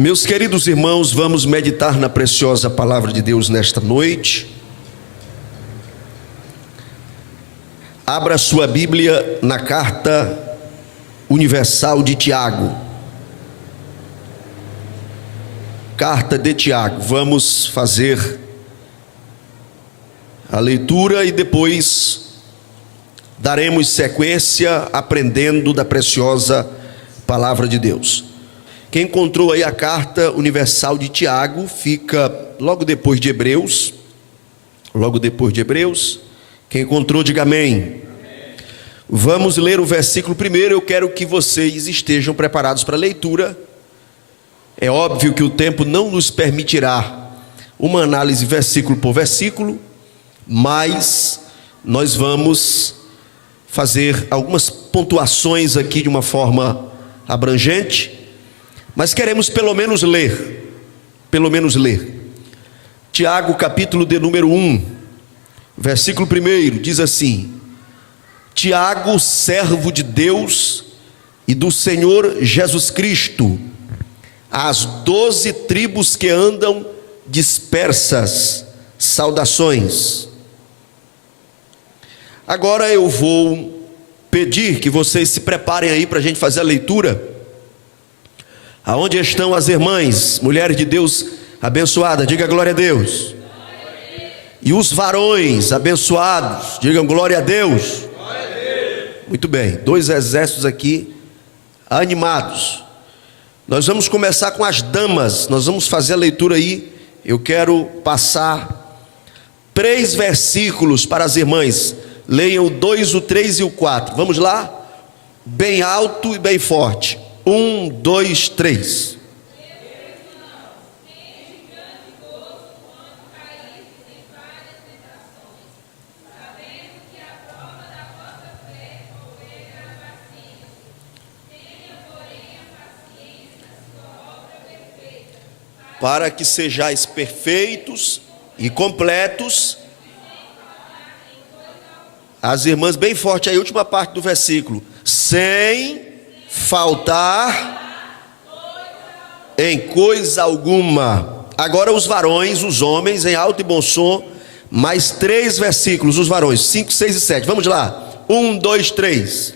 Meus queridos irmãos, vamos meditar na preciosa palavra de Deus nesta noite. Abra sua Bíblia na carta universal de Tiago. Carta de Tiago. Vamos fazer a leitura e depois daremos sequência aprendendo da preciosa palavra de Deus. Quem encontrou aí a carta universal de Tiago, fica logo depois de Hebreus. Quem encontrou, diga amém. Vamos ler o versículo primeiro. Eu quero que vocês estejam preparados para a leitura. É óbvio que o tempo não nos permitirá uma análise versículo por versículo, mas nós vamos fazer algumas pontuações aqui de uma forma abrangente. Mas queremos pelo menos ler. Tiago, capítulo de número 1, versículo 1, diz assim: Tiago, servo de Deus e do Senhor Jesus Cristo, às 12 tribos que andam dispersas, saudações. Agora eu vou pedir que vocês se preparem aí para a gente fazer a leitura. Aonde estão as irmãs, mulheres de Deus abençoadas? Diga glória a Deus. E os varões abençoados, digam glória a Deus. Muito bem, 2 exércitos aqui animados. Nós vamos começar com as damas. Nós vamos fazer a leitura aí. Eu quero passar 3 versículos para as irmãs. Leiam o 2, o 3 e o 4. Vamos lá? Bem alto e bem forte. 1, 2, 3. Para que sejais perfeitos e completos. As irmãs, bem forte aí, a última parte do versículo. Sem faltar em coisa alguma. Agora os varões, os homens, em alto e bom som. Mais 3 versículos, os varões, 5, 6 e 7. Vamos lá. 1, 2, 3.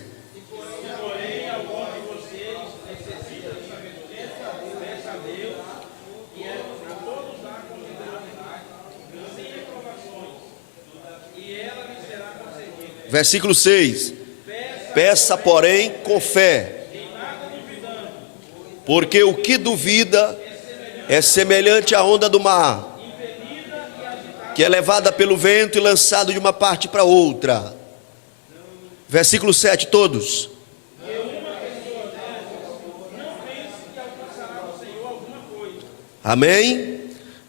Versículo 6. Peça, porém, com fé, porque o que duvida é semelhante à onda do mar, que é levada pelo vento e lançado de uma parte para outra. Versículo 7, todos. Amém?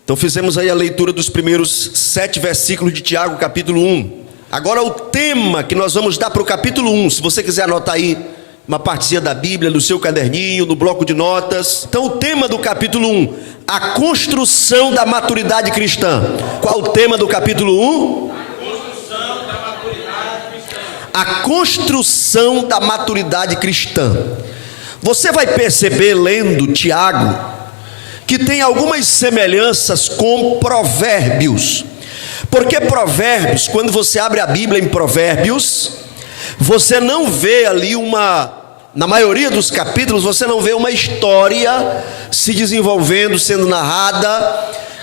Então fizemos aí a leitura dos primeiros 7 versículos de Tiago, capítulo 1. Agora o tema que nós vamos dar para o capítulo 1, se você quiser anotar aí uma partezinha da Bíblia, no seu caderninho, no bloco de notas. Então o tema do capítulo 1, a construção da maturidade cristã. Qual o tema do capítulo 1? A construção da maturidade cristã. Você vai perceber lendo Tiago que tem algumas semelhanças com Provérbios. Porque Provérbios, quando você abre a Bíblia em Provérbios, você não vê ali na maioria dos capítulos, você não vê uma história se desenvolvendo, sendo narrada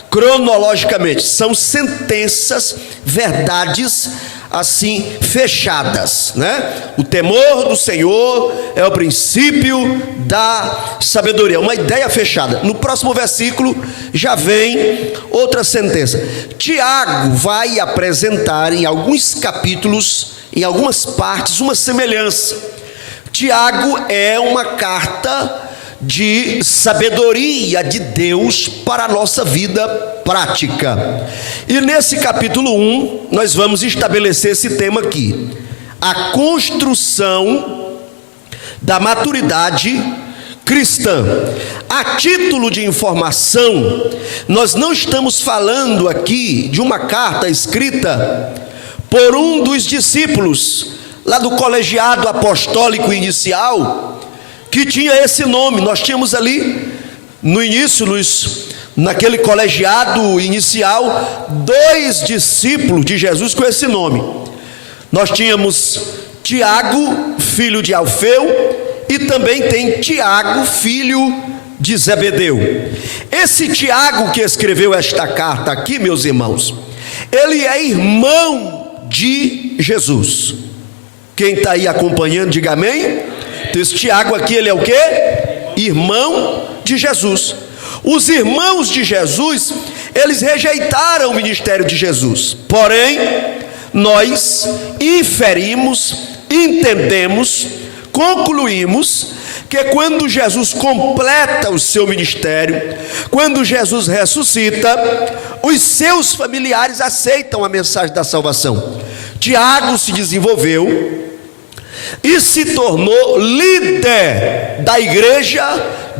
cronologicamente. São sentenças, verdades assim fechadas, né? O temor do Senhor é o princípio da sabedoria, uma ideia fechada. No próximo versículo já vem outra sentença. Tiago vai apresentar em alguns capítulos, em algumas partes, uma semelhança. Tiago é uma carta de sabedoria de Deus para a nossa vida prática. E nesse capítulo 1, nós vamos estabelecer esse tema aqui: a construção da maturidade cristã. A título de informação, nós não estamos falando aqui de uma carta escrita por um dos discípulos lá do colegiado apostólico inicial, que tinha esse nome. Nós tínhamos ali no início, naquele colegiado inicial, 2 discípulos de Jesus com esse nome. Nós tínhamos Tiago, filho de Alfeu, e também tem Tiago, filho de Zebedeu. Esse Tiago que escreveu esta carta aqui, meus irmãos, ele é irmão de Jesus. Quem está aí acompanhando, diga amém. Então esse Tiago aqui, ele é o quê? Irmão de Jesus. Os irmãos de Jesus, eles rejeitaram o ministério de Jesus. Porém, nós inferimos, entendemos, concluímos que quando Jesus completa o seu ministério, quando Jesus ressuscita, os seus familiares aceitam a mensagem da salvação. Tiago se desenvolveu e se tornou líder da igreja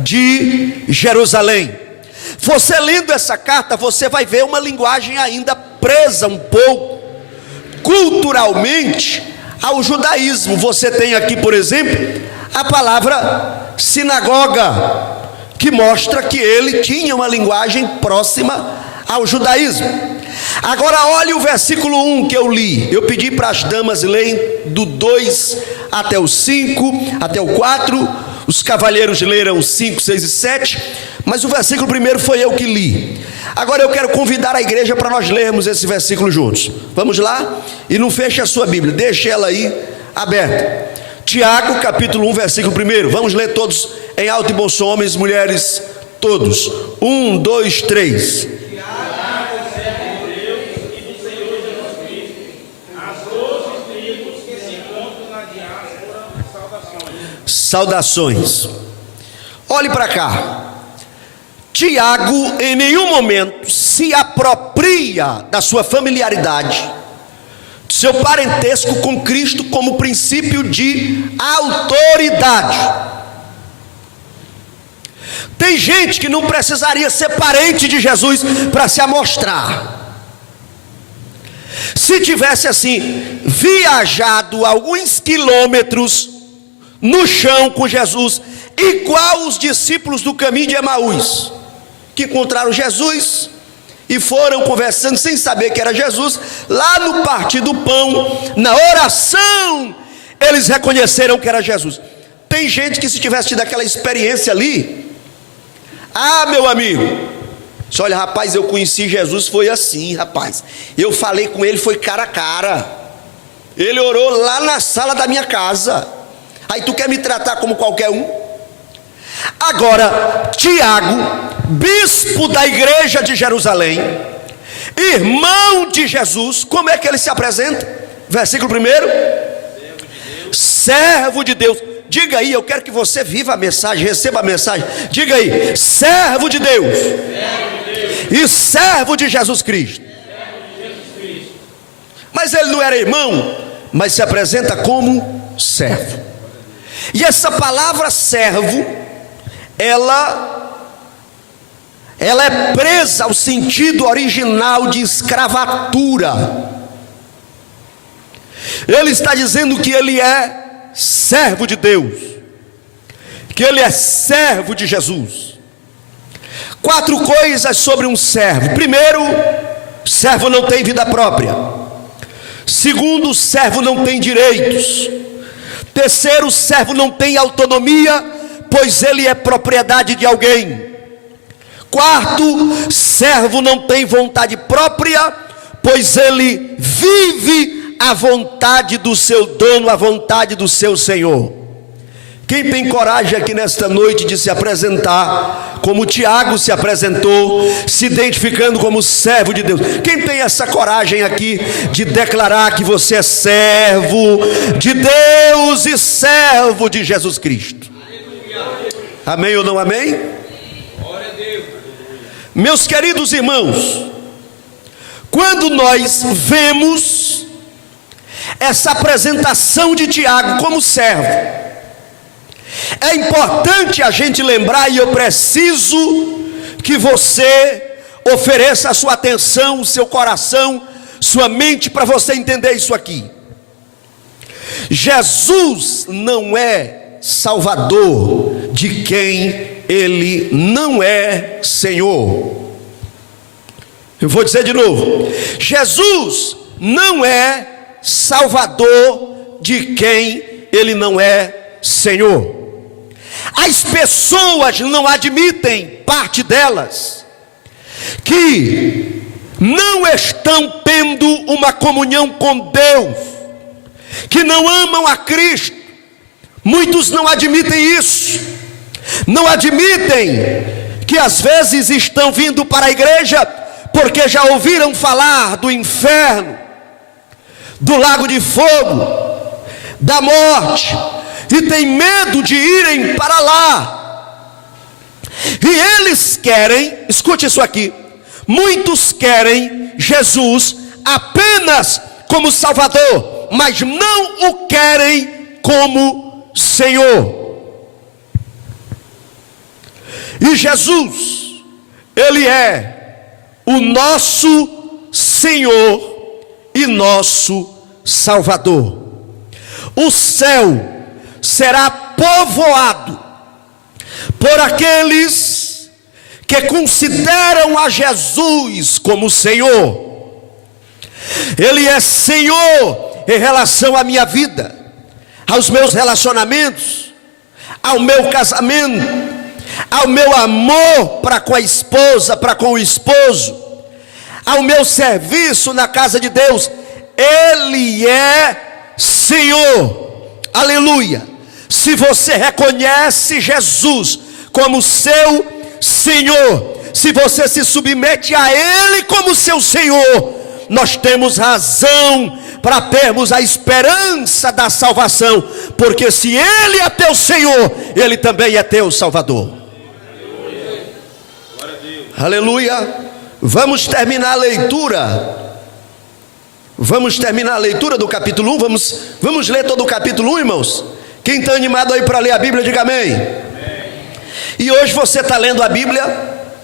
de Jerusalém. Você lendo essa carta, você vai ver uma linguagem ainda presa um pouco culturalmente ao judaísmo. Você tem aqui, por exemplo, a palavra sinagoga, que mostra que ele tinha uma linguagem próxima ao judaísmo. Agora olhe o versículo 1 que eu li. Eu pedi para as damas lerem do 2 até o 5, até o 4. Os cavalheiros leram 5, 6 e 7, mas o versículo primeiro foi eu que li. Agora eu quero convidar a igreja para nós lermos esse versículo juntos. Vamos lá? E não feche a sua Bíblia, deixe ela aí aberta. Tiago, capítulo 1, versículo 1. Vamos ler todos em alto e bom som, homens e mulheres, todos. 1, 2, 3. Saudações. Olhe para cá. Tiago em nenhum momento se apropria da sua familiaridade, do seu parentesco com Cristo como princípio de autoridade. Tem gente que não precisaria ser parente de Jesus para se amostrar. Se tivesse assim, viajado alguns quilômetros no chão com Jesus, igual os discípulos do caminho de Emaús, que encontraram Jesus e foram conversando sem saber que era Jesus. Lá no partir do pão, na oração, eles reconheceram que era Jesus. Tem gente que se tivesse tido aquela experiência ali, meu amigo, só olha, rapaz, eu conheci Jesus, foi assim, rapaz, eu falei com ele, foi cara a cara, ele orou lá na sala da minha casa, aí tu quer me tratar como qualquer um? Agora, Tiago, bispo da igreja de Jerusalém, irmão de Jesus, como é que ele se apresenta? Versículo 1: servo de Deus. Diga aí, eu quero que você viva a mensagem, receba a mensagem. Diga aí, servo de Deus, e servo de Jesus Cristo. Mas ele não era irmão, mas se apresenta como servo. E essa palavra servo, ela é presa ao sentido original de escravatura. Ele está dizendo que ele é servo de Deus, que ele é servo de Jesus. 4 coisas sobre um servo. Primeiro, servo não tem vida própria. Segundo, servo não tem direitos. Terceiro, servo não tem autonomia, pois ele é propriedade de alguém. Quarto, servo não tem vontade própria, pois ele vive a vontade do seu dono, a vontade do seu Senhor. Quem tem coragem aqui nesta noite de se apresentar como Tiago se apresentou, se identificando como servo de Deus? Quem tem essa coragem aqui de declarar que você é servo de Deus e servo de Jesus Cristo? Amém ou não amém? Meus queridos irmãos, quando nós vemos essa apresentação de Tiago como servo, é importante a gente lembrar, e eu preciso que você ofereça a sua atenção, o seu coração, sua mente, para você entender isso aqui. Jesus não é salvador de quem ele não é Senhor. Eu vou dizer de novo: Jesus não é Salvador de quem ele não é Senhor. As pessoas não admitem, parte delas, que não estão tendo uma comunhão com Deus, que não amam a Cristo. Muitos não admitem isso, não admitem que às vezes estão vindo para a igreja porque já ouviram falar do inferno, do lago de fogo, da morte, e tem medo de irem para lá. E eles querem, escute isso aqui, muitos querem Jesus apenas como Salvador, mas não o querem como Senhor. E Jesus, ele é o nosso Senhor e nosso Salvador. O céu será povoado por aqueles que consideram a Jesus como Senhor. Ele é Senhor em relação à minha vida, aos meus relacionamentos, ao meu casamento, ao meu amor para com a esposa, para com o esposo, ao meu serviço na casa de Deus. Ele é Senhor. Aleluia. Se você reconhece Jesus como seu Senhor, se você se submete a Ele como seu Senhor, nós temos razão para termos a esperança da salvação, porque se Ele é teu Senhor, Ele também é teu Salvador. Aleluia. Vamos terminar a leitura. Vamos terminar a leitura do capítulo 1. Vamos ler todo o capítulo 1, irmãos. Quem está animado aí para ler a Bíblia, diga amém. E hoje você está lendo a Bíblia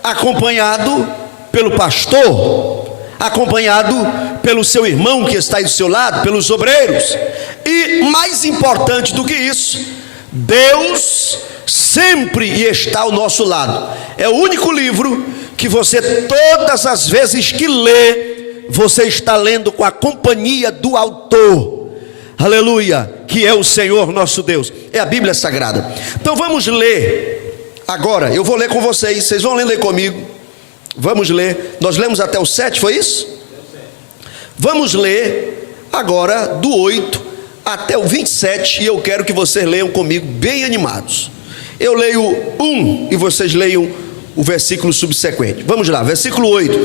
acompanhado pelo pastor, acompanhado pelo seu irmão que está aí do seu lado, pelos obreiros. E mais importante do que isso, Deus sempre está ao nosso lado. É o único livro que você, todas as vezes que lê, você está lendo com a companhia do autor. Aleluia, que é o Senhor nosso Deus, é a Bíblia Sagrada. Então vamos ler agora, eu vou ler com vocês, vocês vão ler comigo. Vamos ler, nós lemos até o 7, foi isso? Vamos ler agora do 8 até o 27, e eu quero que vocês leiam comigo bem animados. Eu leio 1 e vocês leiam o versículo subsequente. Vamos lá, versículo 8.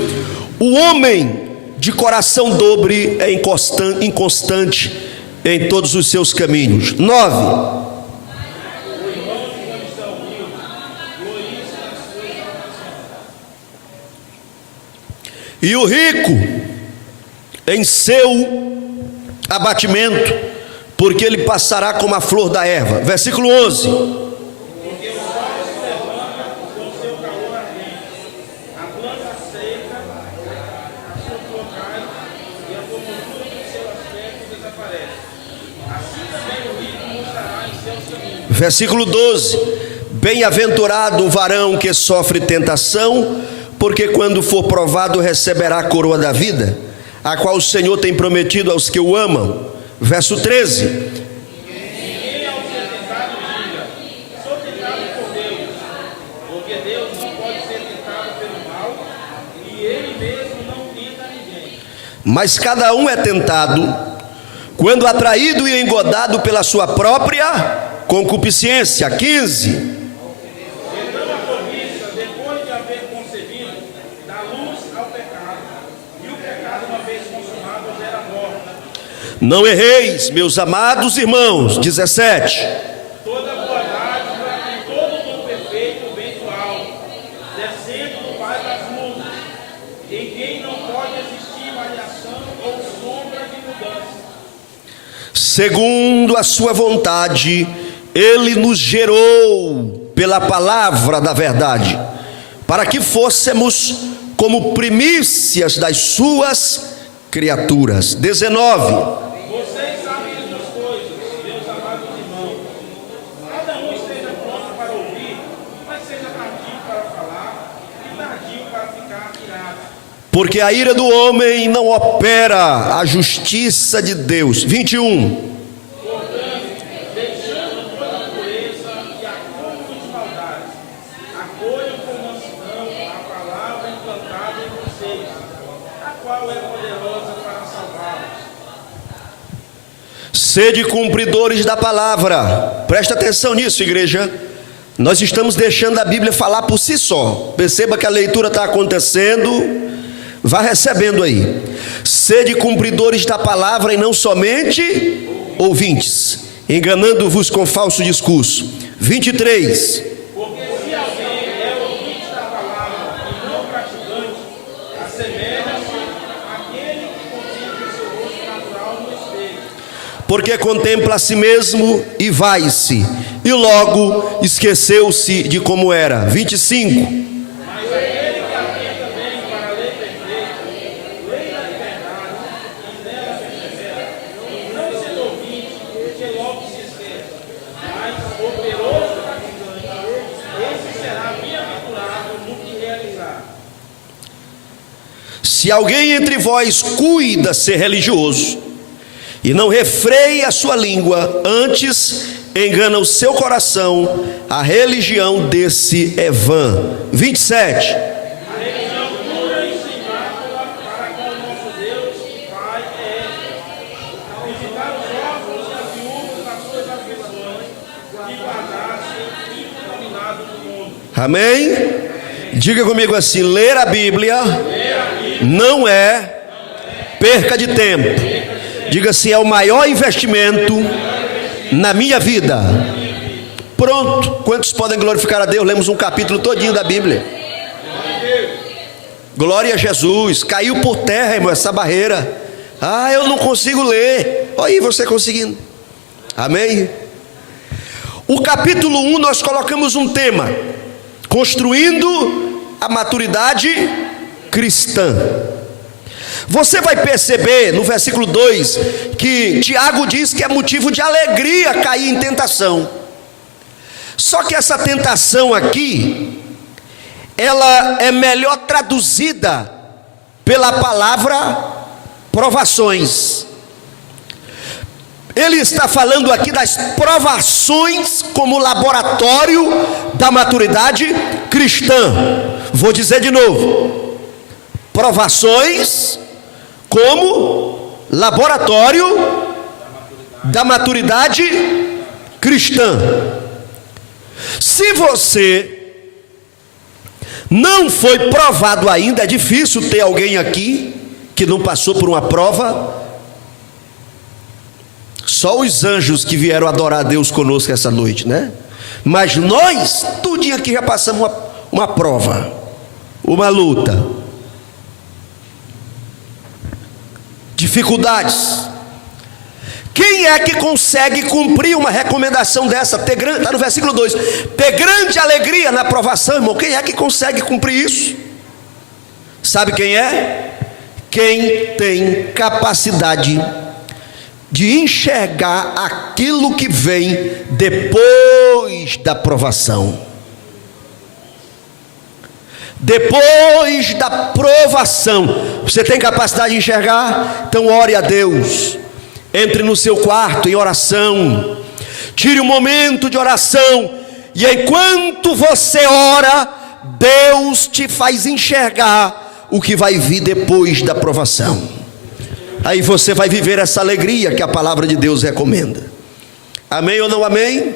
O homem de coração dobre é inconstante em todos os seus caminhos. 9. E o rico em seu abatimento, porque ele passará como a flor da erva. Versículo 11. Versículo 12. Bem-aventurado o varão que sofre tentação, porque quando for provado receberá a coroa da vida, a qual o Senhor tem prometido aos que o amam. Verso 13. Mas cada um é tentado quando atraído e engodado pela sua própria concupiscência. 15. Não erreis, meus amados irmãos. 17. Toda boa dádiva e todo dom perfeito vem do alto, descendo do Pai das luzes, em quem não pode existir variação ou sombra de mudança. Segundo a sua vontade, Ele nos gerou pela palavra da verdade, para que fôssemos como primícias das suas criaturas. 19. Vocês sabem estas coisas, meus amados irmãos. Cada um esteja pronto para ouvir, mas seja porque a ira do homem não opera a justiça de Deus. 21. Sede cumpridores da palavra. Presta atenção nisso, igreja. Nós estamos deixando a Bíblia falar por si só. Perceba que a leitura está acontecendo. Vá recebendo aí. Sede cumpridores da palavra e não somente ouvintes, enganando-vos com falso discurso. 23. Porque se alguém é ouvinte da palavra e não praticante, assemelha-se àquele que contempla o seu rosto natural no espelho. Porque contempla a si mesmo e vai-se, e logo esqueceu-se de como era. 25. Mas aquele que atenta bem para a lei perfeita, lei da liberdade, e nela persevera, e não sendo ouvinte, porque logo se esquece, mas operoso praticante, esse será bem-aventurado no que realizar. Se alguém entre vós cuida ser religioso, e não refreia a sua língua, antes engana o seu coração, a religião desse é vã. 27. A religião pura e sem mácula para com o nosso Deus e Pai é esta: visitar os órfãos e as viúvas nas suas aflições e guardar-se incontaminado do mundo. Amém? Diga comigo assim: ler a Bíblia não é perca de tempo. Diga assim: é o maior investimento na minha vida. Pronto. Quantos podem glorificar a Deus? Lemos um capítulo todinho da Bíblia. Glória a Jesus. Caiu por terra, irmão, essa barreira. Ah, eu não consigo ler. Olha aí você conseguindo. Amém? O capítulo 1 nós colocamos um tema: construindo a maturidade cristã. Você vai perceber no versículo 2 que Tiago diz que é motivo de alegria cair em tentação. Só que essa tentação aqui, ela é melhor traduzida pela palavra provações. Ele está falando aqui das provações como laboratório da maturidade cristã. Vou dizer de novo: provações como laboratório da maturidade cristã. Se você não foi provado ainda, é difícil ter alguém aqui que não passou por uma prova. Só os anjos que vieram adorar a Deus conosco essa noite, né? Mas nós, tudinho aqui já passamos uma prova, uma luta, dificuldades. Quem é que consegue cumprir uma recomendação dessa? Está no versículo 2: ter grande alegria na provação, irmão. Quem é que consegue cumprir isso? Sabe quem é? Quem tem capacidade de enxergar aquilo que vem depois da provação. Depois da provação, você tem capacidade de enxergar? Então ore a Deus. Entre no seu quarto em oração. Tire um momento de oração. E enquanto você ora, Deus te faz enxergar o que vai vir depois da provação. Aí você vai viver essa alegria que a palavra de Deus recomenda. Amém ou não amém?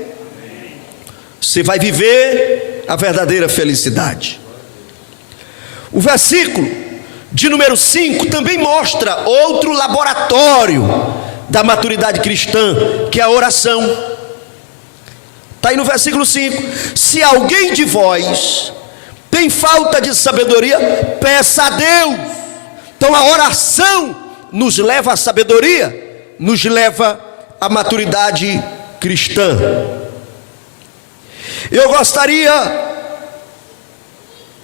Você vai viver a verdadeira felicidade. O versículo de número 5 também mostra outro laboratório da maturidade cristã, que é a oração. Está aí no versículo 5: se alguém de vós tem falta de sabedoria, peça a Deus. Então a oração nos leva à sabedoria, nos leva à maturidade cristã. Eu gostaria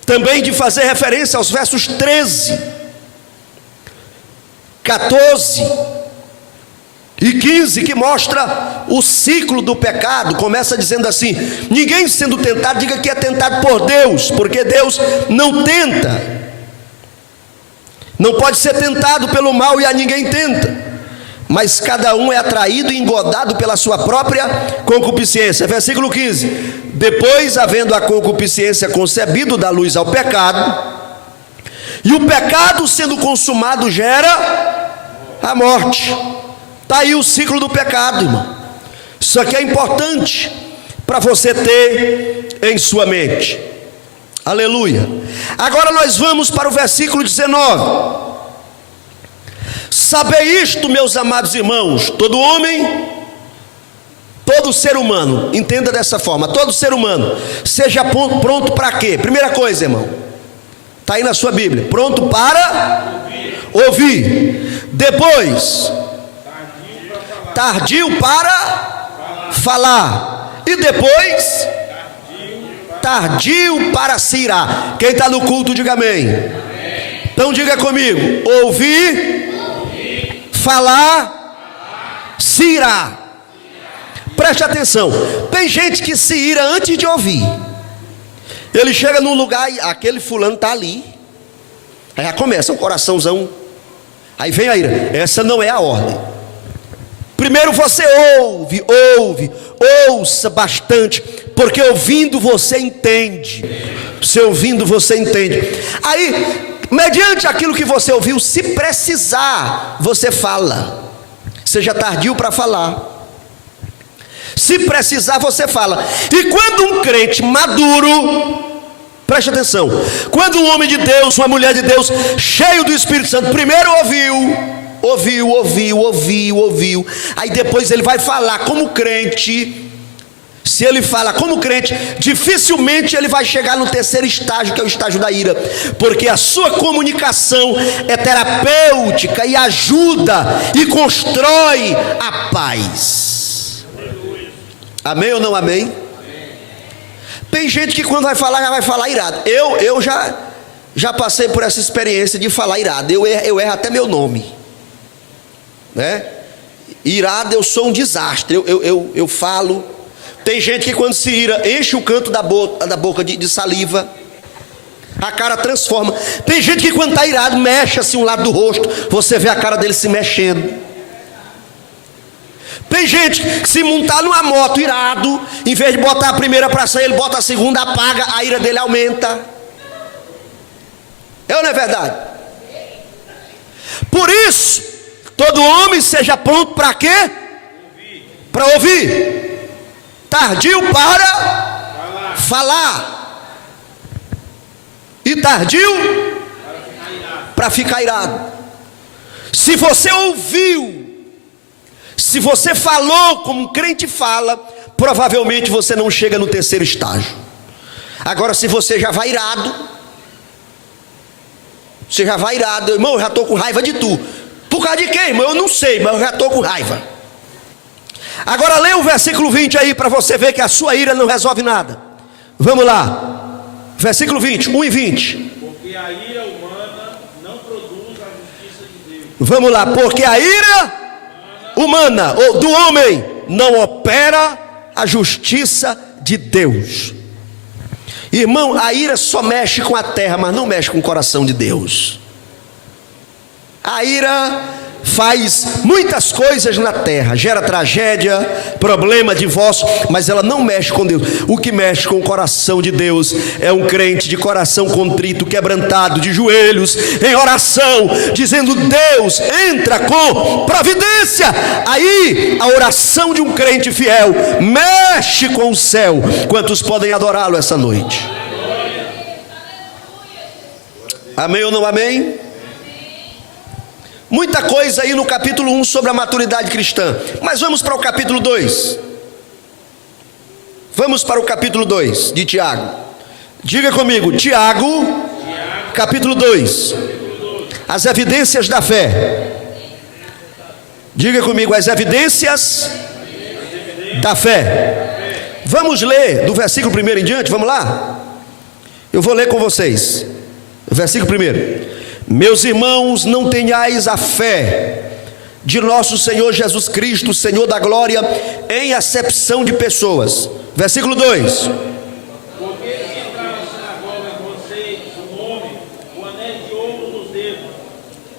também de fazer referência aos versos 13, 14 e 15, que mostra o ciclo do pecado. Começa dizendo assim: ninguém sendo tentado diga que é tentado por Deus, porque Deus não tenta Não pode ser tentado pelo mal e a ninguém tenta, mas cada um é atraído e engodado pela sua própria concupiscência. Versículo 15: depois, havendo a concupiscência concebido, dá luz ao pecado, e o pecado sendo consumado gera a morte. Está aí o ciclo do pecado, irmão. Isso aqui é importante para você ter em sua mente. Aleluia. Agora nós vamos para o versículo 19. Sabei isto, meus amados irmãos: todo homem, todo ser humano, entenda dessa forma, todo ser humano, seja pronto para quê? Primeira coisa, irmão, está aí na sua Bíblia: pronto para ouvir. Depois, tardio para falar. E depois, tardio para se irar. Quem está no culto, diga amém. Então diga comigo: ouvir, falar, se irar. Preste atenção, tem gente que se ira antes de ouvir. Ele chega num lugar e aquele fulano está ali, aí já começa um coraçãozão, aí vem a ira. Essa não é a ordem. Primeiro você ouça bastante, porque ouvindo você entende. Se ouvindo você entende. Aí, mediante aquilo que você ouviu, se precisar, você fala. Seja tardio para falar. Se precisar, você fala. E quando um crente maduro, preste atenção, quando um homem de Deus, uma mulher de Deus, cheio do Espírito Santo, primeiro ouviu, aí depois ele vai falar como crente. Se ele fala como crente, dificilmente ele vai chegar no terceiro estágio, que é o estágio da ira, porque a sua comunicação é terapêutica e ajuda e constrói a paz. Amém ou não amém? Tem gente que quando vai falar, já vai falar irado. Eu já passei por essa experiência de falar irado. Eu erro até meu nome, né? Irado, eu sou um desastre. Eu falo. Tem gente que quando se ira, enche o canto da boca de saliva, a cara transforma. Tem gente que quando está irado, mexe assim um lado do rosto, você vê a cara dele se mexendo. Tem gente que se montar numa moto irado, em vez de botar a primeira para sair, ele bota a segunda, apaga, a ira dele aumenta. É ou não é verdade? Por isso, todo homem seja pronto para quê? Para ouvir. Tardio para falar. E tardio para ficar irado. Se você ouviu, se você falou como um crente fala, provavelmente você não chega no terceiro estágio. Agora, se você já vai irado, irmão, eu já estou com raiva de tu. Por causa de quem, irmão? Eu não sei, mas eu já estou com raiva. Agora lê o versículo 20 aí, para você ver que a sua ira não resolve nada. Vamos lá, versículo 20, 1 e 20. Porque a ira humana não produz a justiça de Deus. Vamos lá, porque a ira humana, ou do homem, não opera a justiça de Deus. Irmão, a ira só mexe com a terra, mas não mexe com o coração de Deus. A ira faz muitas coisas na terra, gera tragédia, problema, divórcio, mas ela não mexe com Deus. O que mexe com o coração de Deus é um crente de coração contrito, quebrantado, de joelhos, em oração, dizendo: Deus, entra com providência. Aí a oração de um crente fiel mexe com o céu. Quantos podem adorá-lo essa noite? Amém ou não amém? Muita coisa aí no capítulo 1 sobre a maturidade cristã, mas vamos para o capítulo 2. Vamos para o capítulo 2 de Tiago. Diga comigo, Tiago, capítulo 2. As evidências da fé. Diga comigo, as evidências da fé. Vamos ler do versículo 1 em diante, vamos lá? Eu vou ler com vocês. Versículo 1. Meus irmãos, não tenhais a fé de nosso Senhor Jesus Cristo, Senhor da glória, em acepção de pessoas. Versículo 2. Porque se entrar na sinagoga de vocês um homem com anéis de ouro nos dedos,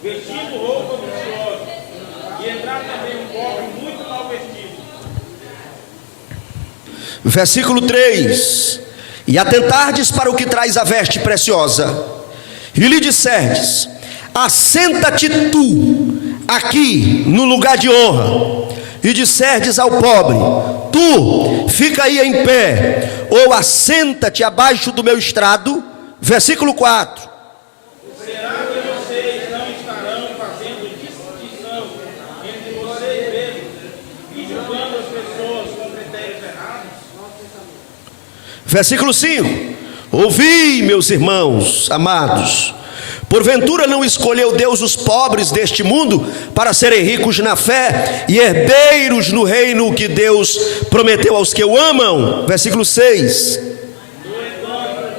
vestindo roupa luxuosa, e entrar também um pobre muito mal vestido. Versículo 3: E atentardes para o que traz a veste preciosa, e lhe disserdes: assenta-te tu aqui no lugar de honra, e disserdes ao pobre: tu fica aí em pé, ou assenta-te abaixo do meu estrado. Versículo 4: Será que vocês não estarão fazendo distinção entre vocês mesmos e julgando as pessoas com critérios errados? Versículo 5: ouvi, meus irmãos amados, porventura não escolheu Deus os pobres deste mundo para serem ricos na fé e herdeiros no reino que Deus prometeu aos que o amam? Versículo 6: No entanto,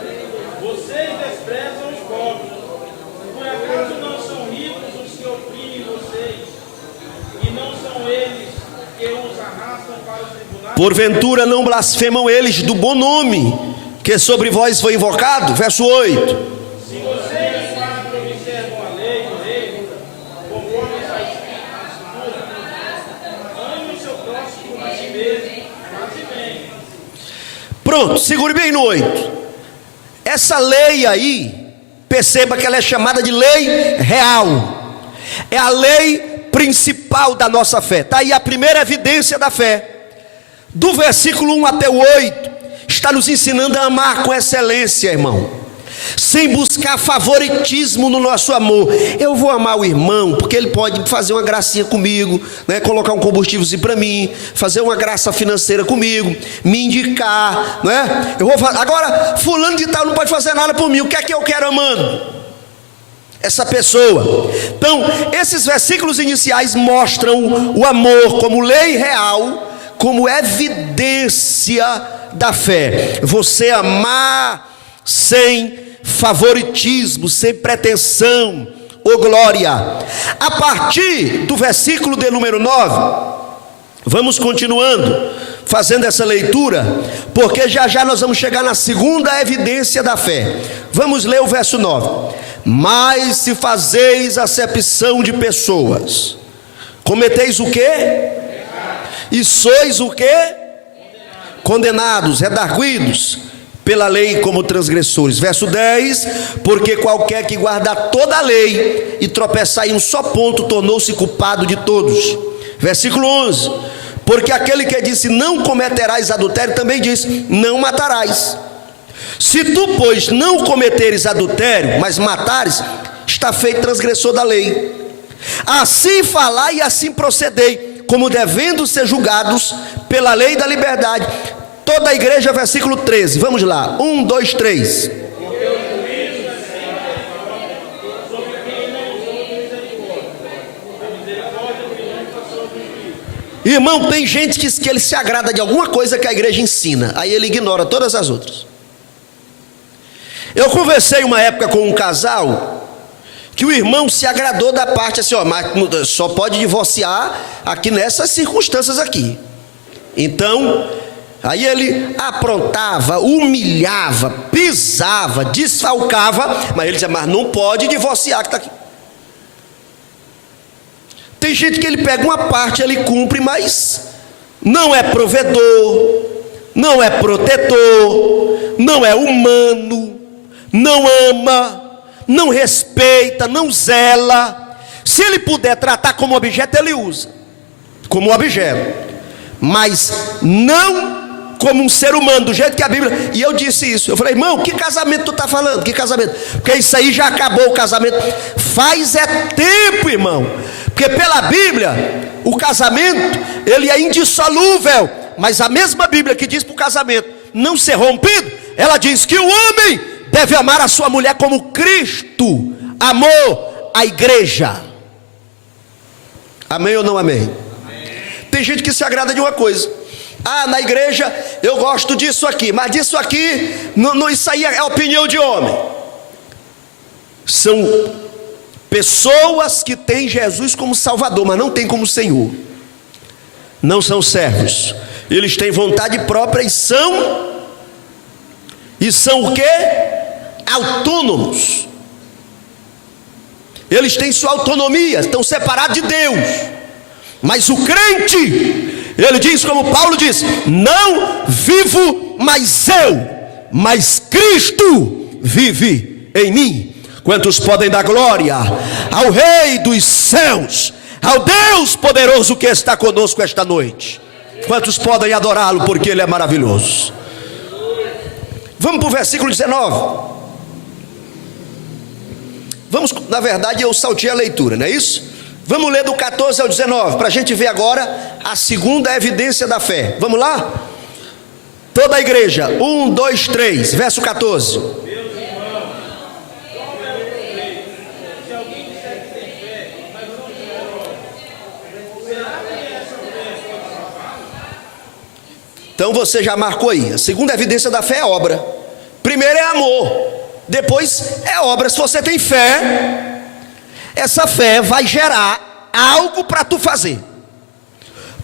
vocês desprezam os pobres. Por acaso não são ricos os que oprimem vocês? E não são eles que os arrastam para os tribunais? porventura não blasfemam eles do bom nome que sobre vós foi invocado? Verso 8: Se vocês quatro observam a lei do rei, conforme está escrito na Escritura, ame o seu próximo como a si mesmo, faze bem. Pronto, segure bem no 8. Essa lei aí, perceba que ela é chamada de lei real. É a lei principal da nossa fé. Está aí a primeira evidência da fé. Do versículo 1 até o 8, está nos ensinando a amar com excelência, irmão, sem buscar favoritismo no nosso amor. Eu vou amar o irmão porque ele pode fazer uma gracinha comigo, né? Colocar um combustívelzinho para mim, fazer uma graça financeira comigo, me indicar, né? Eu vou fazer. Agora, fulano de tal não pode fazer nada por mim. O que é que eu quero amando? Essa pessoa. Então, esses versículos iniciais mostram o amor como lei real, como evidência da fé. Você amar sem favoritismo, sem pretensão ou glória. A partir do versículo de número 9, vamos continuando fazendo essa leitura, porque já já nós vamos chegar na segunda evidência da fé. Vamos ler o verso 9: mas se fazeis acepção de pessoas, cometeis o quê? E sois o quê? Condenados, redarguidos pela lei como transgressores. Verso 10: porque qualquer que guardar toda a lei e tropeçar em um só ponto, tornou-se culpado de todos. Versículo 11: porque aquele que disse não cometerás adultério, também diz não matarás. Se tu, pois, não cometeres adultério, mas matares, está feito transgressor da lei. Assim falai e assim procedei, como devendo ser julgados pela lei da liberdade. Toda a igreja, versículo 13, vamos lá, 1, 2, 3. Irmão, tem gente que ele se agrada de alguma coisa que a igreja ensina, aí ele ignora todas as outras. Eu conversei uma época com um casal que o irmão se agradou da parte assim, ó, mas só pode divorciar aqui nessas circunstâncias aqui. Então, aí ele aprontava, humilhava, pisava, desfalcava, mas ele dizia, mas não pode divorciar que está aqui. Tem gente que ele pega uma parte, ele cumpre, mas não é provedor, não é protetor, não é humano, não ama, não respeita, não zela. Se ele puder tratar como objeto, ele usa como objeto, mas não como um ser humano, do jeito que a Bíblia. E eu disse isso, eu falei, irmão, que casamento tu está falando? Que casamento? Porque isso aí já acabou o casamento faz tempo, irmão. Porque pela Bíblia o casamento ele é indissolúvel, mas a mesma Bíblia que diz para o casamento não ser rompido, ela diz que o homem deve amar a sua mulher como Cristo amou a igreja. Amém ou não amém? Amém. Tem gente que se agrada de uma coisa. Ah, na igreja eu gosto disso aqui, mas disso aqui, não, isso aí é opinião de homem. São pessoas que têm Jesus como Salvador, mas não têm como Senhor. Não são servos. Eles têm vontade própria e são o quê? Autônomos. eles têm sua autonomia, estão separados de Deus. Mas o crente, ele diz como Paulo diz: não vivo mais eu, mas Cristo vive em mim. Quantos podem dar glória ao Rei dos céus, ao Deus poderoso que está conosco esta noite? Quantos podem adorá-lo porque ele é maravilhoso? Vamos para o versículo 19. Vamos, na verdade eu saltei a leitura, não é isso? Vamos ler do 14 ao 19, para a gente ver agora a segunda evidência da fé. Vamos lá? Toda a igreja, 1, 2, 3, verso 14. Então você já marcou aí. A segunda evidência da fé é obra. Primeiro é amor, depois é obra. Se você tem fé, essa fé vai gerar algo para tu fazer.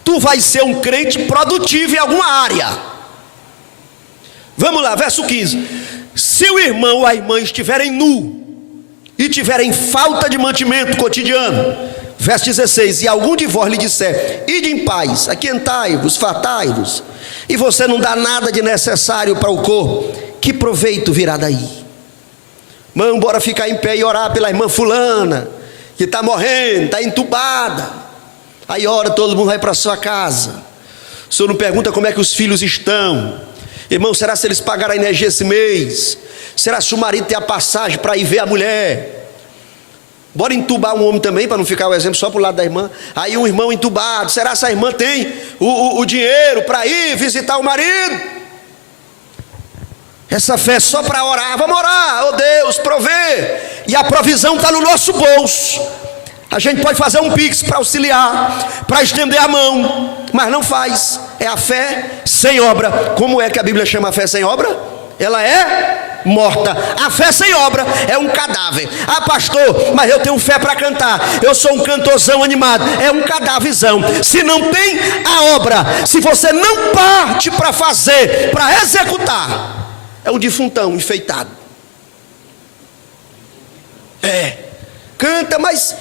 Tu vai ser um crente produtivo em alguma área. Vamos lá, verso 15. Se o irmão ou a irmã estiverem nu e tiverem falta de mantimento cotidiano, verso 16, e algum de vós lhe disser: ide em paz, aquentai-vos, fartai-vos, e você não dá nada de necessário para o corpo, que proveito virá daí? Irmão, bora ficar em pé e orar pela irmã fulana, que está morrendo, está entubada. Aí ora, todo mundo vai para sua casa. O senhor não pergunta como é que os filhos estão. Irmão, será se eles pagaram a energia esse mês? Será se o marido tem a passagem para ir ver a mulher? Bora entubar um homem também, para não ficar o exemplo só para o lado da irmã. Aí um irmão entubado, será se a irmã tem o dinheiro para ir visitar o marido? Essa fé é só para orar. Vamos orar, oh Deus, prover. E a provisão está no nosso bolso. A gente pode fazer um pix para auxiliar, para estender a mão, mas não faz. É a fé sem obra. Como é que a Bíblia chama a fé sem obra? Ela é morta. A fé sem obra é um cadáver. Ah, pastor, mas eu tenho fé para cantar, eu sou um cantorzão animado. É um cadáverzão. Se não tem a obra, se você não parte para fazer, para executar, é um defuntão enfeitado. Canta, mas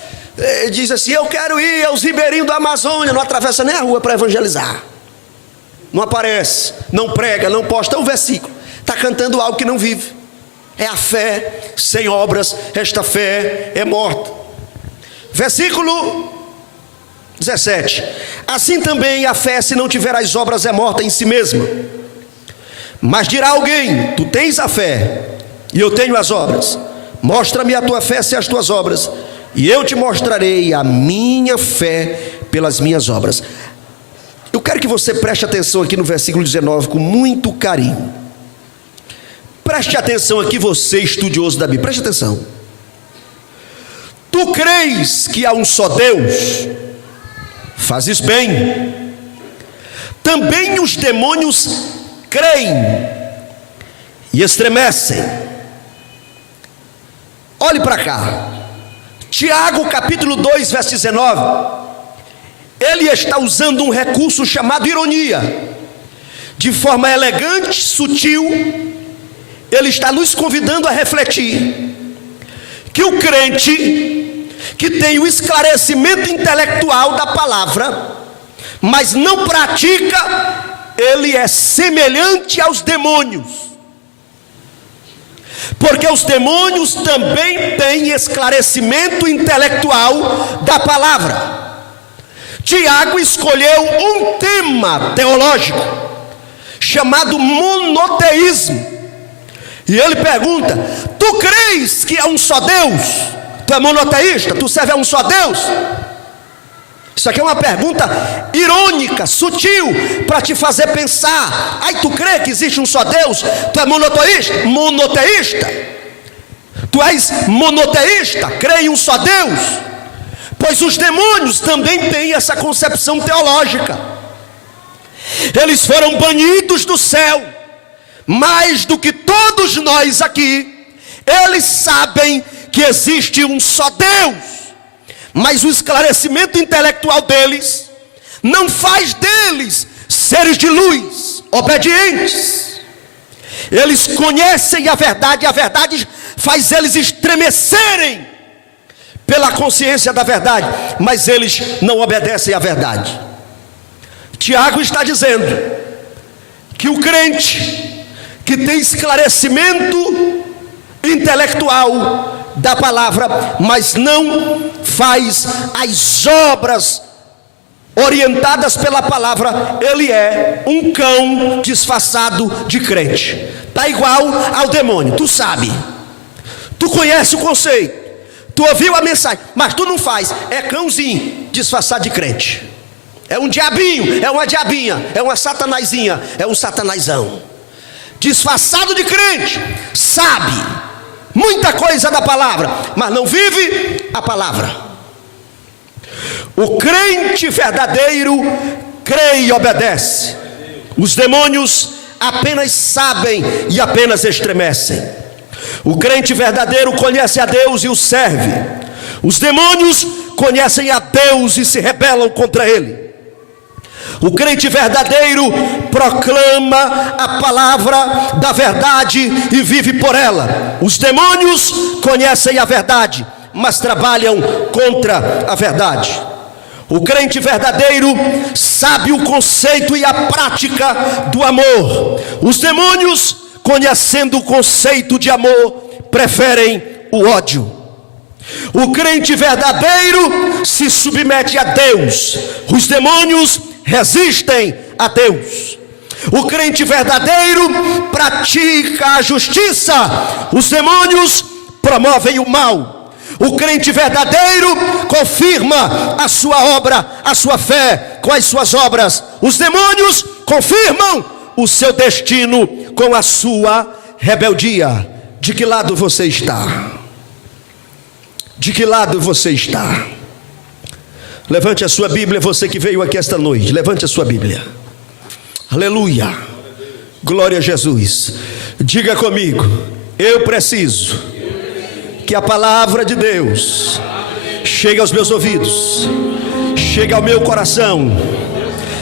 diz assim: eu quero ir aos ribeirinhos da Amazônia. Não atravessa nem a rua para evangelizar. Não aparece, não prega, não posta um versículo. Está cantando algo que não vive. É a fé sem obras. Esta fé é morta. Versículo 17. Assim também a fé, se não tiver as obras, é morta em si mesma. Mas dirá alguém: tu tens a fé e eu tenho as obras. Mostra-me a tua fé sem as tuas obras, e eu te mostrarei a minha fé pelas minhas obras. Eu quero que você preste atenção aqui no versículo 19 com muito carinho. Preste atenção aqui, você estudioso da Bíblia, preste atenção. Tu crês que há um só Deus? Fazes bem. Também os demônios creem e estremecem. Olhe para cá, Tiago capítulo 2 verso 19. Ele está usando um recurso chamado ironia. De forma elegante, sutil, ele está nos convidando a refletir que o crente que tem o esclarecimento intelectual da palavra, mas não pratica, ele é semelhante aos demônios. Porque os demônios também têm esclarecimento intelectual da palavra. Tiago escolheu um tema teológico chamado monoteísmo. E ele pergunta: tu crês que é um só Deus? Tu é monoteísta? Tu serve a um só Deus? Isso aqui é uma pergunta irônica, sutil, para te fazer pensar. Ai, tu crê que existe um só Deus? Tu é monoteísta? Monoteísta? Tu és monoteísta? Crê em um só Deus? Pois os demônios também têm essa concepção teológica. Eles foram banidos do céu. Mais do que todos nós aqui, eles sabem que existe um só Deus, mas o esclarecimento intelectual deles não faz deles seres de luz, obedientes. Eles conhecem a verdade, e a verdade faz eles estremecerem pela consciência da verdade, mas eles não obedecem à verdade. Tiago está dizendo que o crente que tem esclarecimento intelectual da palavra, mas não faz as obras orientadas pela palavra, ele é um cão disfarçado de crente. Está igual ao demônio, tu sabe, tu conhece o conceito, tu ouviu a mensagem, mas tu não faz. É cãozinho disfarçado de crente. É um diabinho, é uma diabinha, é uma satanazinha, é um satanazão disfarçado de crente. Sabe muita coisa da palavra, mas não vive a palavra. O crente verdadeiro crê e obedece. Os demônios apenas sabem e apenas estremecem. O crente verdadeiro conhece a Deus e o serve. Os demônios conhecem a Deus e se rebelam contra ele. O crente verdadeiro proclama a palavra da verdade e vive por ela. Os demônios conhecem a verdade, mas trabalham contra a verdade. O crente verdadeiro sabe o conceito e a prática do amor. Os demônios, conhecendo o conceito de amor, preferem o ódio. O crente verdadeiro se submete a Deus. Os demônios resistem a Deus. O crente verdadeiro pratica a justiça. Os demônios promovem o mal. O crente verdadeiro confirma a sua obra, a sua fé com as suas obras. Os demônios confirmam o seu destino com a sua rebeldia. De que lado você está? De que lado você está? Levante a sua Bíblia, você que veio aqui esta noite. Levante a sua Bíblia. Aleluia. Glória a Jesus. Diga comigo: eu preciso que a palavra de Deus chegue aos meus ouvidos, chegue ao meu coração,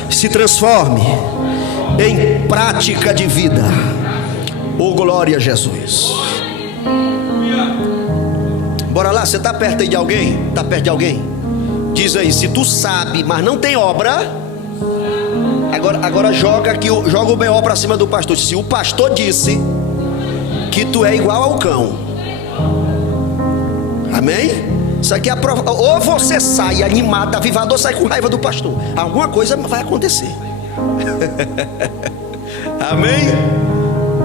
se transforme em prática de vida. Oh, glória a Jesus. Bora lá, você está perto aí de alguém? Está perto de alguém? Diz aí, se tu sabe, mas não tem obra. Agora joga o B.O. para cima do pastor. Se o pastor disse que tu é igual ao cão, amém? Isso aqui é a prova. Ou você sai animado, avivado, ou sai com raiva do pastor. Alguma coisa vai acontecer. Amém?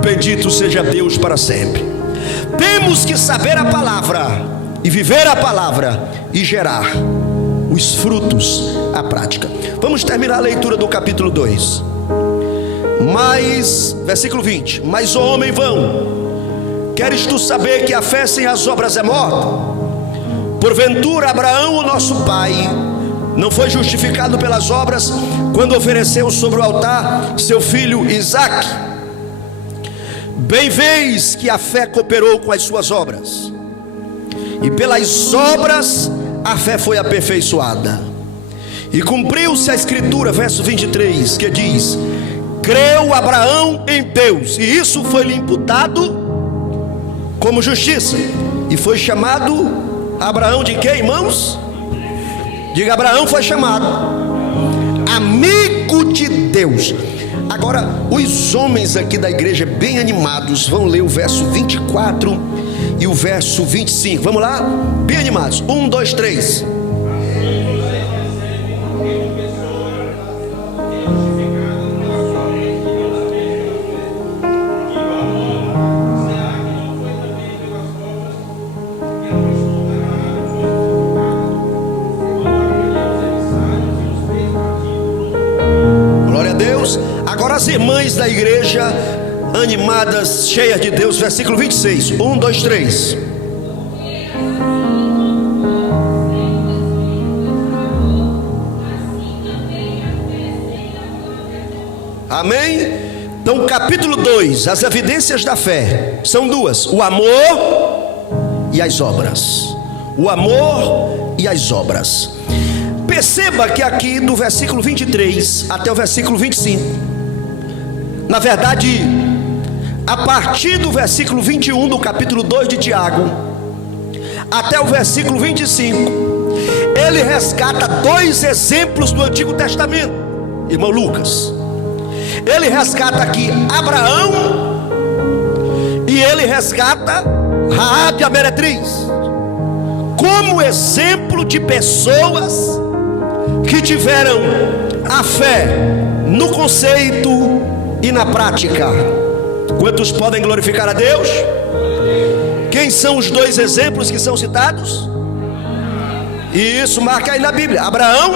Bendito seja Deus para sempre. Temos que saber a palavra e viver a palavra e gerar os frutos, a prática. Vamos terminar a leitura do capítulo 2. Mas, versículo 20: mas, ó homem vão, queres tu saber que a fé sem as obras é morta? Porventura Abraão, o nosso pai, não foi justificado pelas obras quando ofereceu sobre o altar seu filho Isaque? Bem vês que a fé cooperou com as suas obras, e pelas obras a fé foi aperfeiçoada, e cumpriu-se a escritura, verso 23, que diz: creu Abraão em Deus, e isso foi-lhe imputado como justiça, e foi chamado Abraão de quê, irmãos? Diga: Abraão foi chamado amigo de Deus. Agora, os homens aqui da igreja bem animados vão ler o verso 24 e o verso 25. Vamos lá? Bem animados. 1, 2, 3. Glória a Deus. Agora as irmãs da igreja animadas, cheias de Deus, versículo 26. 1, 2, 3. Amém? Então, capítulo 2, as evidências da fé são duas: o amor e as obras. O amor e as obras. Perceba que aqui do versículo 23 até o versículo 25, na verdade, a partir do versículo 21 do capítulo 2 de Tiago, até o versículo 25, ele resgata dois exemplos do Antigo Testamento, irmão Lucas. Ele resgata aqui Abraão e ele resgata Raabe a meretriz, como exemplo de pessoas que tiveram a fé no conceito e na prática. Quantos podem glorificar a Deus? Quem são os dois exemplos que são citados? E isso marca aí na Bíblia: Abraão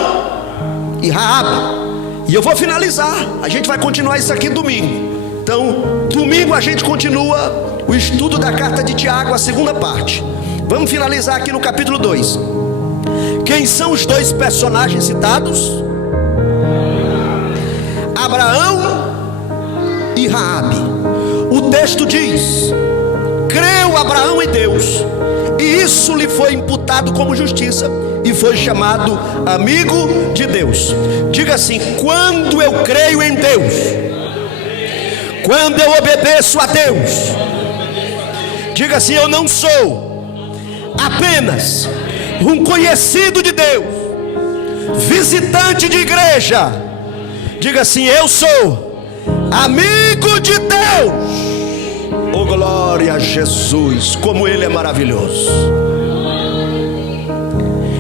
e Raabe. E eu vou finalizar, a gente vai continuar isso aqui domingo. Então, domingo a gente continua o estudo da carta de Tiago, a segunda parte. Vamos finalizar aqui no capítulo 2. Quem são os dois personagens citados? Abraão e Raabe. O texto diz: creu Abraão em Deus, e isso lhe foi imputado como justiça, e foi chamado amigo de Deus. Diga assim: quando eu creio em Deus, quando eu obedeço a Deus. Diga assim: eu não sou apenas um conhecido de Deus, visitante de igreja. Diga assim: eu sou amigo de Deus. Oh, glória a Jesus, como Ele é maravilhoso.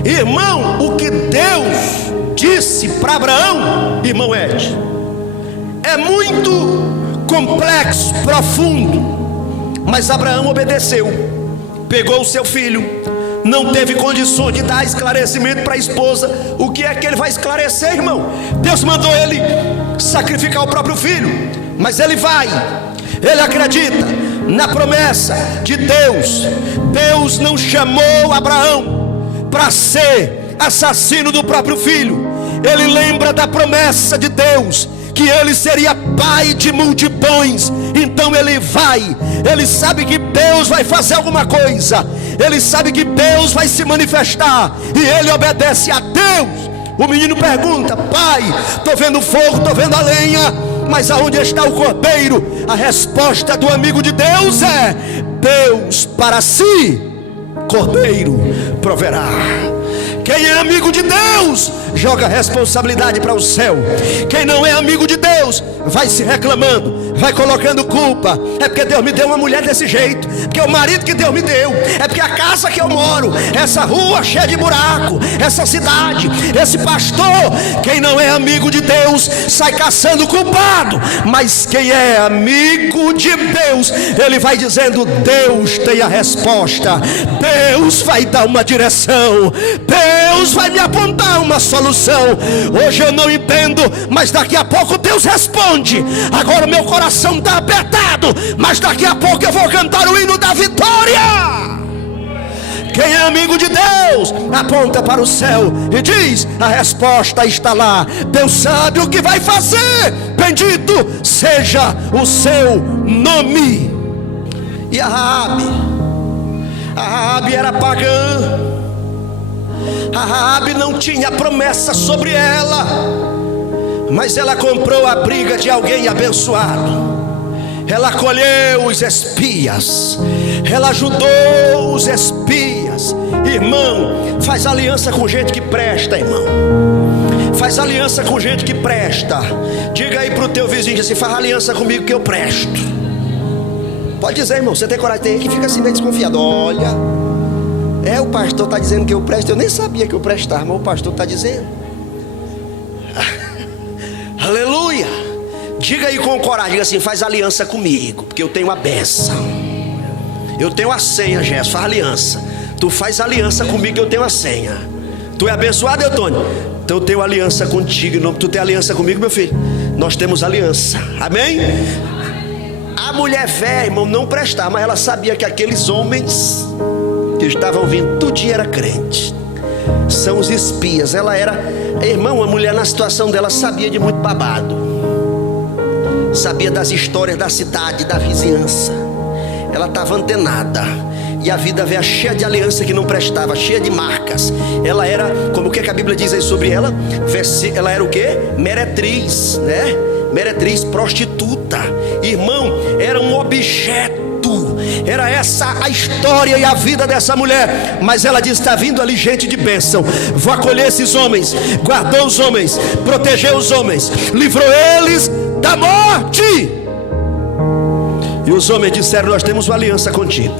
Irmão, o que Deus disse para Abraão, irmão Ed, é muito complexo, profundo. Mas Abraão obedeceu, pegou o seu filho, não teve condições de dar esclarecimento para a esposa. O que é que ele vai esclarecer, irmão? Deus mandou ele sacrificar o próprio filho, mas ele vai, ele acredita na promessa de Deus. Deus não chamou Abraão para ser assassino do próprio filho. Ele lembra da promessa de Deus, que ele seria pai de multidões. Então ele vai, ele sabe que Deus vai fazer alguma coisa, ele sabe que Deus vai se manifestar, e ele obedece a Deus. O menino pergunta: pai, estou vendo fogo, estou vendo a lenha, mas aonde está o cordeiro? A resposta do amigo de Deus é: Deus para si, cordeiro proverá. Quem é amigo de Deus joga a responsabilidade para o céu. Quem não é amigo de Deus vai se reclamando, vai colocando culpa. É porque Deus me deu uma mulher desse jeito, porque é o marido que Deus me deu, é porque a casa que eu moro, essa rua cheia de buraco, essa cidade, esse pastor. Quem não é amigo de Deus sai caçando culpado. Mas quem é amigo de Deus, ele vai dizendo: Deus tem a resposta, Deus vai dar uma direção, Deus vai me apontar uma solução. Hoje eu não entendo, mas daqui a pouco Deus responde. Agora meu coração está apertado, mas daqui a pouco eu vou cantar o hino da vitória. Quem é amigo de Deus aponta para o céu e diz: a resposta está lá, Deus sabe o que vai fazer, bendito seja o seu nome. E a Raabe era pagã. A Raabe não tinha promessa sobre ela, mas ela comprou a briga de alguém abençoado. Ela acolheu os espias, ela ajudou os espias. Irmão, faz aliança com gente que presta, irmão. Faz aliança com gente que presta. Diga aí para o teu vizinho assim: faz aliança comigo que eu presto. Pode dizer, irmão, você tem coragem? Tem que fica assim meio desconfiado. Olha, o pastor está dizendo que eu presto. Eu nem sabia que eu prestava, mas o pastor está dizendo. Aleluia. Diga aí com coragem, diga assim: faz aliança comigo, porque eu tenho a bênção, eu tenho a senha. Gerson, faz aliança. Tu faz aliança comigo que eu tenho a senha. Tu é abençoado, Eutônio? Então eu tenho aliança contigo. Tu tem aliança comigo, meu filho? Nós temos aliança, amém? A mulher velha, irmão, não prestava, mas ela sabia que aqueles homens que estavam vindo, tudinho era crente, são os espias. Ela era, irmão, a mulher na situação dela sabia de muito babado, sabia das histórias da cidade, da vizinhança. Ela estava antenada. E a vida veio cheia de aliança que não prestava, cheia de marcas. Ela era, como o que a Bíblia diz aí sobre ela? Ela era o que? Meretriz, né? Meretriz, prostituta. Irmão, era um objeto momento. Era essa a história e a vida dessa mulher. Mas ela diz: está vindo ali gente de bênção. Vou acolher esses homens. Guardou os homens, protegeu os homens, livrou eles da morte. E os homens disseram: nós temos uma aliança contigo,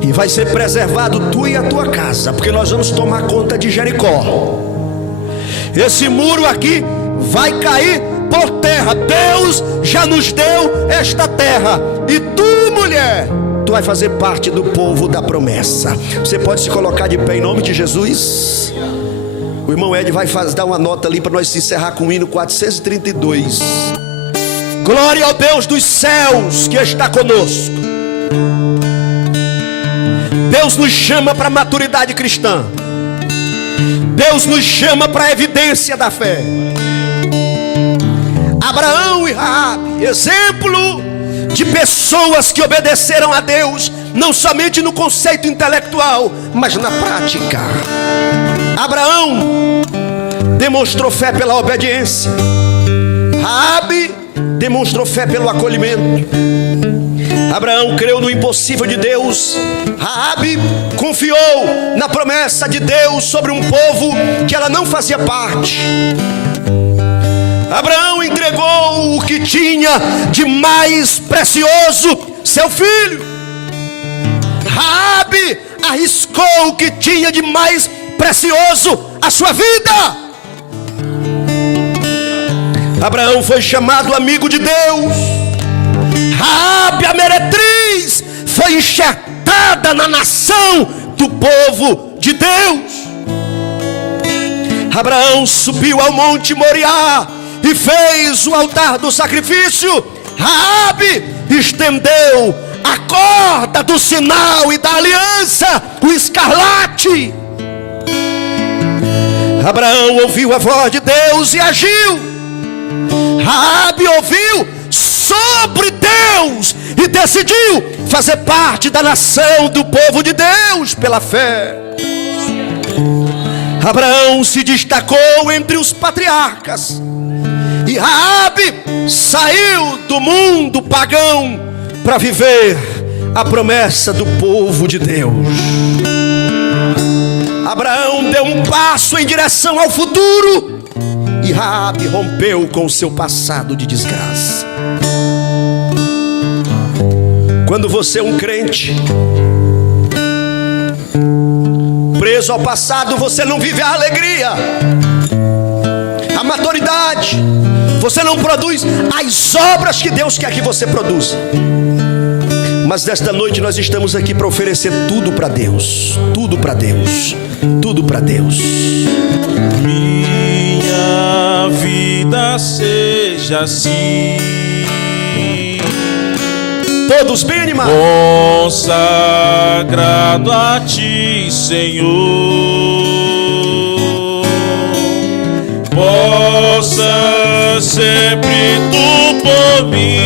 e vai ser preservado tu e a tua casa, porque nós vamos tomar conta de Jericó. Esse muro aqui vai cair por terra. Deus já nos deu esta terra, e tu, mulher, tu vai fazer parte do povo da promessa. Você pode se colocar de pé em nome de Jesus. O irmão Ed vai dar uma nota ali para nós se encerrar com o hino 432. Glória ao Deus dos céus que está conosco. Deus nos chama para a maturidade cristã. Deus nos chama para a evidência da fé. Abraão e Raabe, exemplo de pessoas que obedeceram a Deus, não somente no conceito intelectual, mas na prática. Abraão demonstrou fé pela obediência. Raabe demonstrou fé pelo acolhimento. Abraão creu no impossível de Deus. Raabe confiou na promessa de Deus sobre um povo que ela não fazia parte. Abraão entregou o que tinha de mais precioso, seu filho. Raabe arriscou o que tinha de mais precioso, a sua vida. Abraão foi chamado amigo de Deus. Raabe, a meretriz, foi enxertada na nação do povo de Deus. Abraão subiu ao monte Moriá e fez o altar do sacrifício. Raabe estendeu a corda do sinal e da aliança, o escarlate. Abraão ouviu a voz de Deus e agiu. Raabe ouviu sobre Deus e decidiu fazer parte da nação do povo de Deus pela fé. Abraão se destacou entre os patriarcas, e Raabe saiu do mundo pagão para viver a promessa do povo de Deus. Abraão deu um passo em direção ao futuro, e Raabe rompeu com o seu passado de desgraça. Quando você é um crente preso ao passado, você não vive a alegria, a maturidade. Você não produz as obras que Deus quer que você produza. Mas nesta noite nós estamos aqui para oferecer tudo para Deus. Tudo para Deus. Tudo para Deus. Minha vida seja assim, todos bem animados, consagrado a Ti, Senhor. Possa sempre Tu por mim.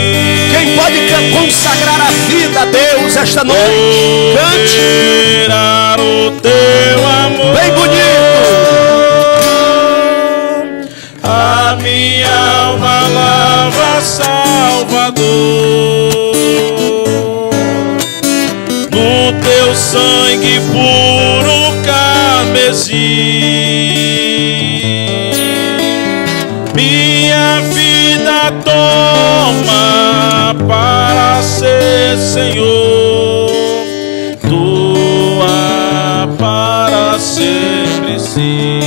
Quem pode consagrar a vida a Deus esta noite? Cante. O Teu amor. Bem bonito. A minha alma lava, Salvador, no Teu sangue puro carmesim. Minha vida toma para ser, Senhor, Tua para sempre sim.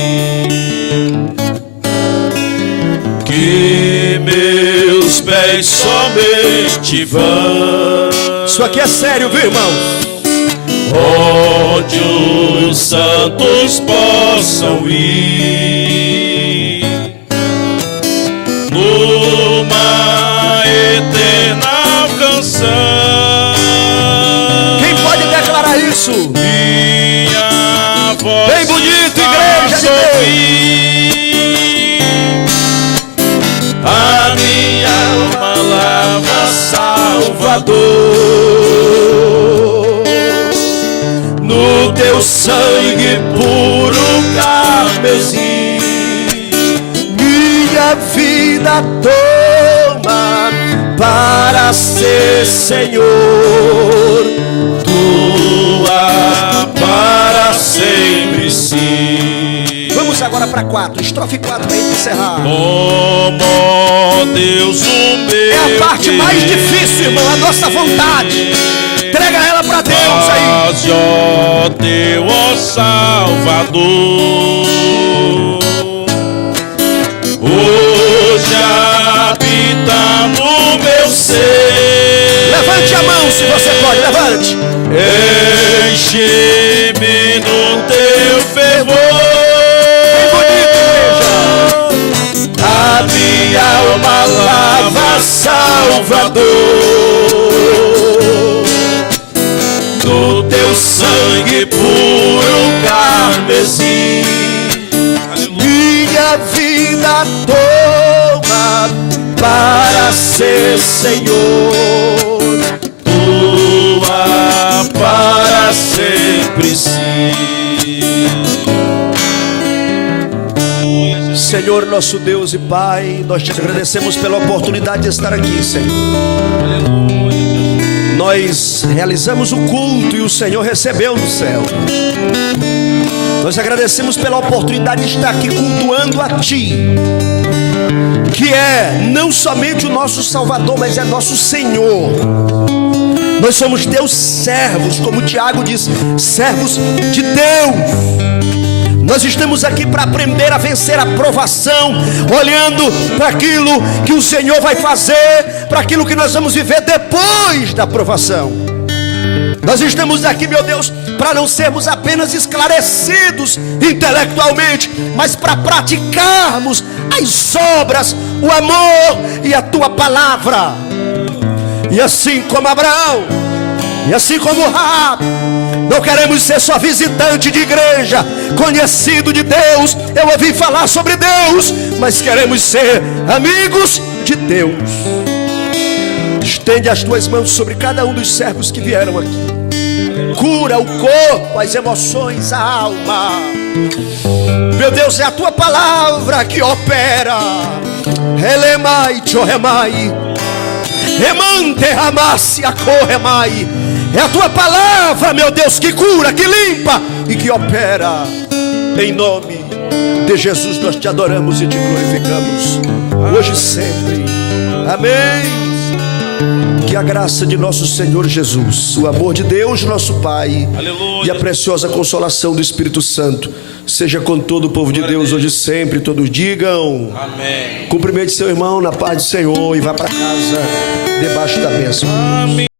Que meus pés somente vão. Isso aqui é sério, viu, irmão? Onde os santos possam ir, numa eterna canção. Quem pode declarar isso? Minha voz bem bonito, igreja de Deus. A minha alma lava, Salvador, no Teu sangue puro carmesim. Minha vida toma para para ser Senhor, tua para sempre sim. Vamos agora para 4, estrofe 4 para encerrar. Como Deus o meu É a parte mais difícil, irmão, a nossa vontade. Entrega ela para Deus aí. Mas, ó teu, ó Salvador, hoje habita no meu ser. Levante a mão se você pode, levante. Enche-me no teu fervor. Bem bonito, igreja. A minha alma lava, Salvador, no teu sangue puro carmesim. Minha vida toma para ser Senhor, Tua para sempre sim. Senhor nosso Deus e Pai, nós te agradecemos pela oportunidade de estar aqui, Senhor. Nós realizamos o culto e o Senhor recebeu no céu. Nós agradecemos pela oportunidade de estar aqui cultuando a Ti, que é não somente o nosso Salvador, mas é nosso Senhor. Nós somos Teus servos, como Tiago diz, servos de Deus. Nós estamos aqui para aprender a vencer a provação, olhando para aquilo que o Senhor vai fazer, para aquilo que nós vamos viver depois da provação. Nós estamos aqui, meu Deus, para não sermos apenas esclarecidos intelectualmente, mas para praticarmos as obras, o amor e a Tua palavra. E assim como Abraão, e assim como Rabi, não queremos ser só visitante de igreja, conhecido de Deus, eu ouvi falar sobre Deus, mas queremos ser amigos de Deus. Estende as Tuas mãos sobre cada um dos servos que vieram aqui. Cura o corpo, as emoções, a alma. Meu Deus, é a Tua palavra que opera. Elemai, Choremai, Remante, Ramassi, Acorremai. É a Tua palavra, meu Deus, que cura, que limpa e que opera. Em nome de Jesus nós Te adoramos e Te glorificamos, hoje e sempre. Amém. Que a graça de nosso Senhor Jesus, o amor de Deus nosso Pai, Aleluia, e a preciosa consolação do Espírito Santo seja com todo o povo de Deus hoje e sempre. Todos digam amém. Cumprimente seu irmão na paz do Senhor e vá para casa debaixo da bênção. Amém.